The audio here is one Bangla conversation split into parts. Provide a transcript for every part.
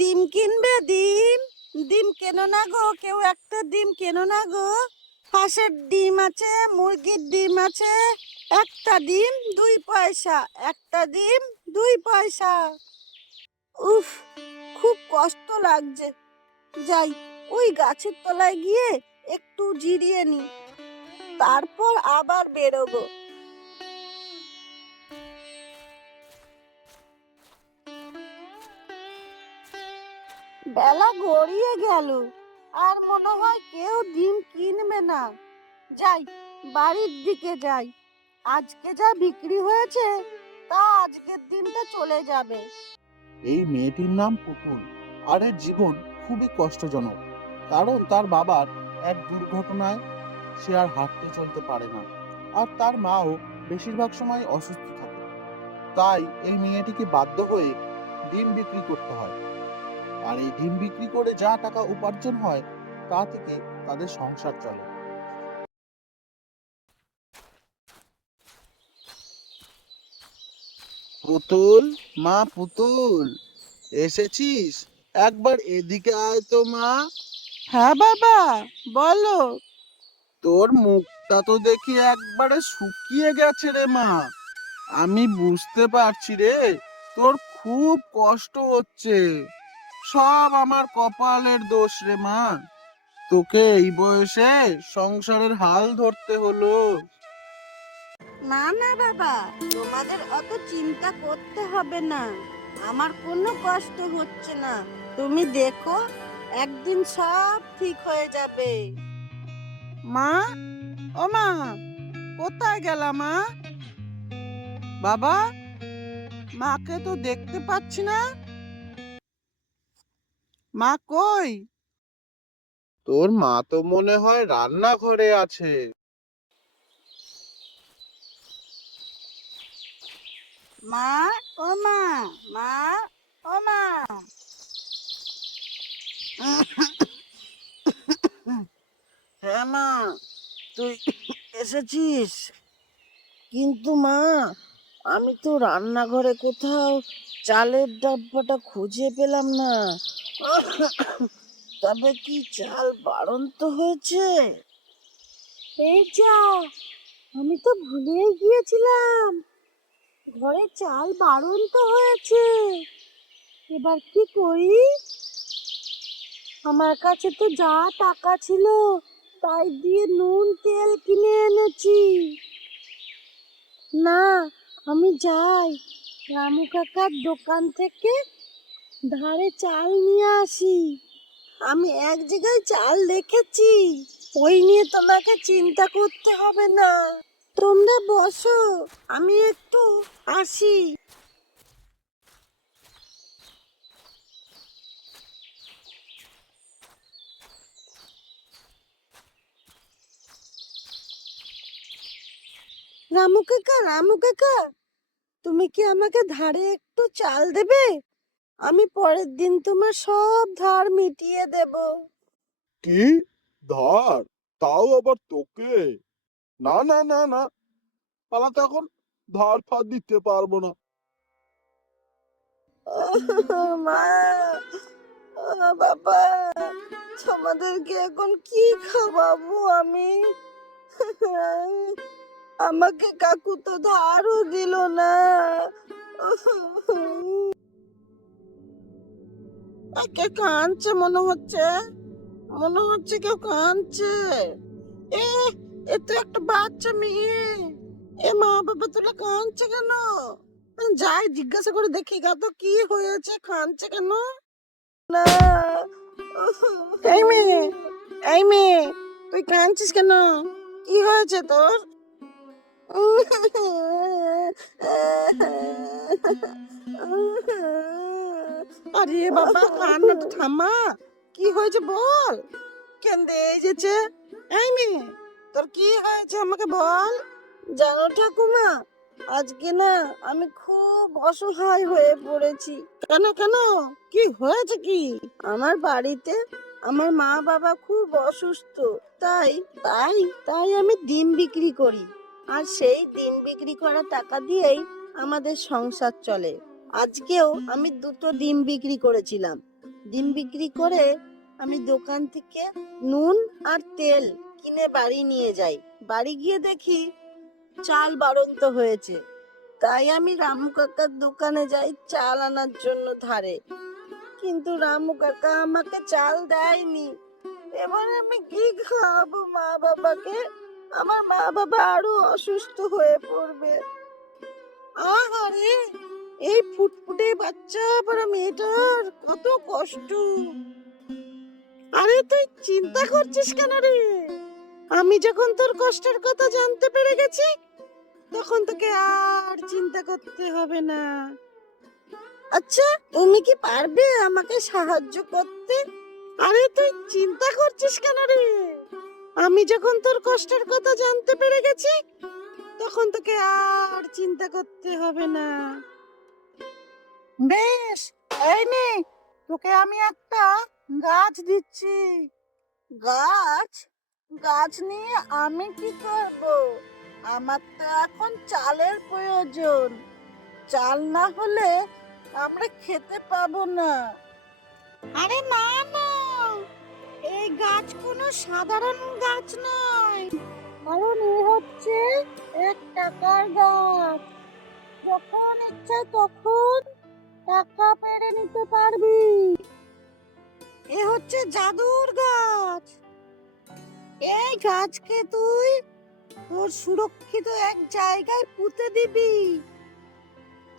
ডিম কিনবে? ডিম ডিম কেনো না গো, কেউ একটা ডিম কেনো না গো। হাঁসের ডিম আছে, মুরগির ডিম আছে। একটা ডিম 2 পয়সা, একটা ডিম 2 পয়সা। উফ, খুব কষ্ট লাগছে। যাই, ওই গাছের তলায় গিয়ে একটু জিরিয়ে নি, তারপর আবার বেরোবো। বেলা গড়িয়ে গেল, আর মনে হয় কেউ ডিম কিনবে না। যাই, বাড়ির দিকে যাই। আজকে যা বিক্রি হয়েছে তা আজকের দিনটা চলে যাবে। এই মেয়েটির নাম পুতুল, আর এর জীবন খুবই কষ্টজনক। কারণ তার বাবার এক দুর্ঘটনায় সে আর হাঁটতে চলতে পারে না, আর তার মাও বেশিরভাগ সময় অসুস্থ থাকে। তাই এই মেয়েটিকে বাধ্য হয়ে ডিম বিক্রি করতে হয়। আর এই ডিম বিক্রি করে যা টাকা উপার্জন হয় তা থেকে তাদের সংসার চলে। পুতুল, মা পুতুল, এসেছিস? একবার এদিকে আয় তো মা। হ্যাঁ বাবা, বলো। তোর মুখটা তো দেখি একবারে শুকিয়ে গেছে রে মা। আমি বুঝতে পারছি রে, তোর খুব কষ্ট হচ্ছে। সব আমার কপালের দোষ রে মা। তোকে এই বয়সে সংসারের হাল ধরতে হলো। না না বাবা, তোমাদের অত চিন্তা করতে হবে না। আমার কোনো কষ্ট হচ্ছে না। তুমি দেখো, একদিন সব ঠিক হয়ে যাবে। মা, ও মা, কোথায় গেলা মা? বাবা, মাকে তো দেখতে পাচ্ছি না। মা কই? তোর মা তো মনে হয় রান্নাঘরে আছে। মা, ও মা, মা, ও মা। হ্যাঁ মা, তুই এসেছিস? কিন্তু মা, আমি তো রান্নাঘরে কোথাও চালের ডাব্বাটা খুঁজে পেলাম না। তবে কি চাল বাড়ন্ত হয়েছে? এই যা, আমি তো ভুলেই গিয়েছিলাম, ঘরে চাল বাড়ন্ত হয়েছে। এবার কি করি? আমার কাছে তো যা টাকা ছিল তাই দিয়ে নুন তেল কিনে এনেছি। না, আমি যাই, রামু কাকার দোকান থেকে ধারে চাল নিয়ে আসি। আমি এক জায়গায় চাল রেখেছি, ওই নিয়ে তোমাকে চিন্তা করতে হবে না। তোমরা বসো, আমি একটু আসি। রামু কাকা, রামু কাকা, তুমি কি আমাকে ধারে একটু চাল দেবে? আমি পরের দিন তোমার সব ধার মিটিয়ে দেব। কি ধার? তাও আবার তোকে? না না না না, পালাতে এখন ধার ফার দিতে পারবো না। মা, বাবা, তোমাদেরকে এখন কি খাওয়াবো আমি? আমাকে কাকু তো ধারও দিল না। কে কাঁদছে মনে হচ্ছে? মনে হচ্ছে কেউ কাঁদছে। এ এ তো একটা বাচ্চা মেয়ে। এ মা, বাবা তোরা কাঁদছে কেন? যাই জিজ্ঞাসা করে দেখি গা তো কি হয়েছে, কাঁদছে কেন? না, এই মেয়ে, এই মেয়ে, তুই কাঁদছিস কেন? কি হয়েছে তোর? আরে বাবা, কান্নাটা থামা। কি হয়েছে বল। কেন্দে এসেছে? এই মেয়ে, তোর কি হয়েছে আমাকে বল। জানো ঠাকুমা, আজকে না আমি খুব অসহায় হয়ে পড়েছি। কেন কেন, কি হয়েছে কি? আমার বাড়িতে আমার মা বাবা খুব অসুস্থ। তাই তাই তাই আমি ডিম বিক্রি করি, আর সেই ডিম বিক্রি করা টাকা দিয়েই আমাদের সংসার চলে। আজকেও আমি 2টো ডিম বিক্রি করেছিলাম। ডিম বিক্রি করে আমি দোকান থেকে নুন আর তেল কিনে বাড়ি নিয়ে যাই। বাড়ি গিয়ে দেখি চাল বাড়ন্ত হয়েছে। তাই আমি রামু কাকার দোকানে যাই চাল আনার জন্য ধারে। কিন্তু রামু কাকা আমাকে চাল দেয়নি। এবার আমি কি খাওয়াবো মা বাবাকে? আমার মা বাবা আরো অসুস্থ হয়ে পড়বে। আহারে, এই ফুটফুটে বাচ্চা পড়া মেয়েটার কত কষ্ট। আরে তুই চিন্তা করছিস কেন রে? আমি যখন তোর কষ্টের কথা জানতে পেরে গেছি, তখন তোকে আর চিন্তা করতে হবে না। আচ্ছা, তুমি কি পারবে আমাকে সাহায্য করতে? আরে তুই চিন্তা করছিস কেন রে? আমি যখন তোর কষ্টের কথা জানতে পেরে গেছি, তখন তোকে আর চিন্তা করতে হবে না। বেশ, এই নে, তোকে আমি একটা গাছ দিচ্ছি। গাছ? গাছ নিয়ে আমি কি করব? আমার তো এখন চালের প্রয়োজন। চাল না হলে আমরা খেতে পাবো না। আরে না না, এই গাছ কোনো সাধারণ গাছ নয়, কারণ এ হচ্ছে 1 টাকার গাছ। যখন ইচ্ছা তখন টাকা পেড়ে নিতে পারবি। এ হচ্ছে জাদুর গাছ। এই গাছকে তুই তোর সুরক্ষিত এক জায়গায় পুঁতে দিবি।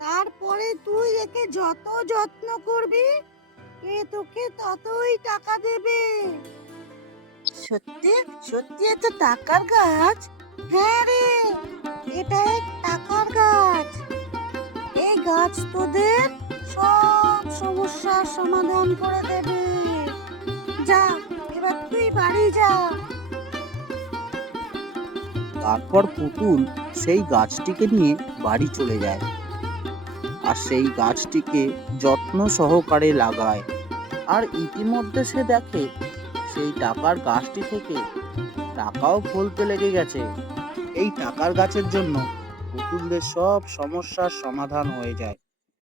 তারপরে তুই একে যত যত্ন করবি, এ তোকে ততই টাকা দেবে। সত্যি সত্যি এটা টাকার গাছ? হ্যাঁ রে, এটা এক টাকার গাছ। এই গাছ তোদের সব সমস্যার সমাধান করে দেবে। যা, এবার তুই বাড়ি যা। তারপর পুতুল সেই গাছটিকে নিয়ে বাড়ি চলে যায় আর সেই গাছটিকে যত্ন সহকারে লাগায়। আর ইতিমধ্যে সে দেখে সেই টাকার গাছটি থেকে টাকাও ফলতে লেগে গেছে। এই টাকার গাছের জন্য পুতুলদের সব সমস্যার সমাধান হয়ে যায়।